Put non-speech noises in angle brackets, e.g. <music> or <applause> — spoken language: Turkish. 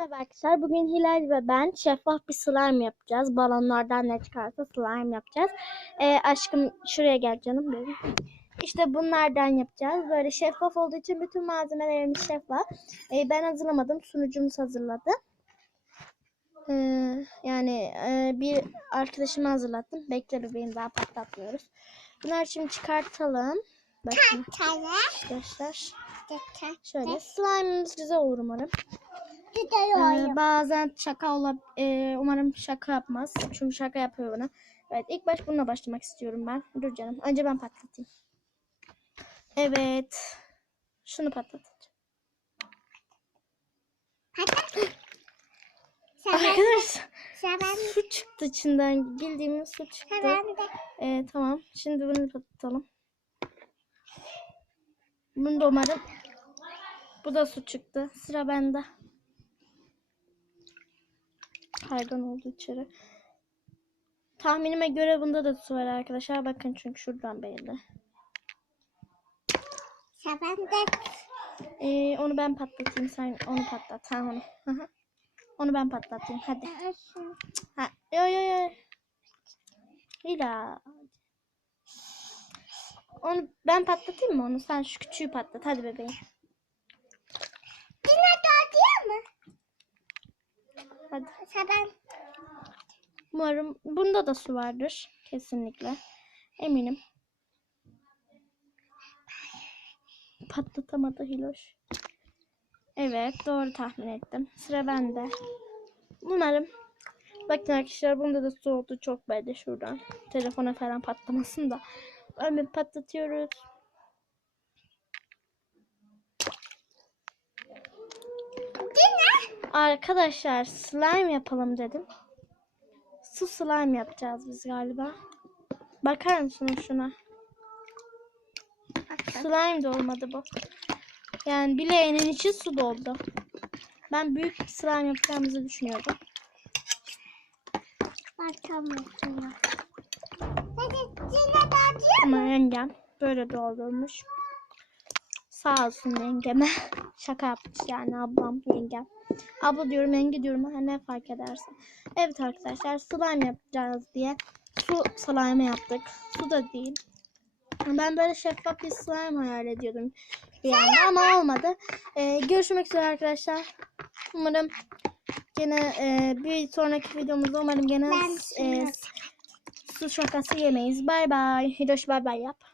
Merhaba arkadaşlar. Bugün Hilal ve ben şeffaf bir slime yapacağız. Balonlardan ne çıkarsa slime yapacağız. Ee, aşkım şuraya gel canım benim. İşte bunlardan yapacağız. Böyle şeffaf olduğu için bütün malzemelerimiz şeffaf. Ee, ben hazırlamadım. Sunucumuz hazırladı. Ee, yani e, bir arkadaşıma hazırlattım. Bekle bebeğim daha patlatmıyoruz. Bunları şimdi çıkartalım. Bakın arkadaşlar. Şöyle slime'ımız güzel olur umarım. Ee, bazen şaka olab ee, umarım şaka yapmaz. Çünkü şaka yapıyor bana. Evet ilk baş bununla başlamak istiyorum ben. Dur canım. Önce ben patlatayım. Evet. Şunu patlatacağım. Seven, Arkadaşlar su çıktı içinden. Bildiğimiz su çıktı. Ee, tamam. Şimdi bunu patlatalım. Bunu da umarım. Bu da su çıktı. Sıra bende. Kaygan oldu içeri. Tahminime göre bunda da su var arkadaşlar. Bakın çünkü şuradan belli. De. Ee, onu ben patlatayım. Sen onu patlat. Ha onu. Onu ben patlatayım. Hadi. Ha. Yo yo yo. Hila. Onu ben patlatayım mı onu? Sen şu küçüğü patlat. Hadi bebeğim. Hadi. Seven. Umarım bunda da su vardır. Kesinlikle. Eminim. Patlatamadı Hiloş. Evet doğru tahmin ettim. Sıra bende. Umarım. Bakın arkadaşlar bunda da su oldu çok belli şuradan. Telefona falan patlamasın da. Hemen patlatıyoruz. Arkadaşlar slime yapalım dedim. Su slime yapacağız biz galiba. Bakar mısınız şuna? Slime de olmadı bu. Yani bileğinin içi su doldu. Ben büyük slime yapacağımızı düşünüyordum. Ama yengem böyle doldurmuş. Sağ olsun yengeme. <laughs> Şaka yapmış yani ablam yengem. Abla diyorum yenge diyorum ha ne fark edersin. Evet arkadaşlar slime yapacağız diye su slime yaptık. Su da değil. Ben böyle şeffaf bir slime hayal ediyordum bir anda ama olmadı. Ee, görüşmek üzere arkadaşlar. Umarım gene e, bir sonraki videomuzda umarım gene e, su şakası yemeyiz. Bay bay. Hidoş bay bay yap.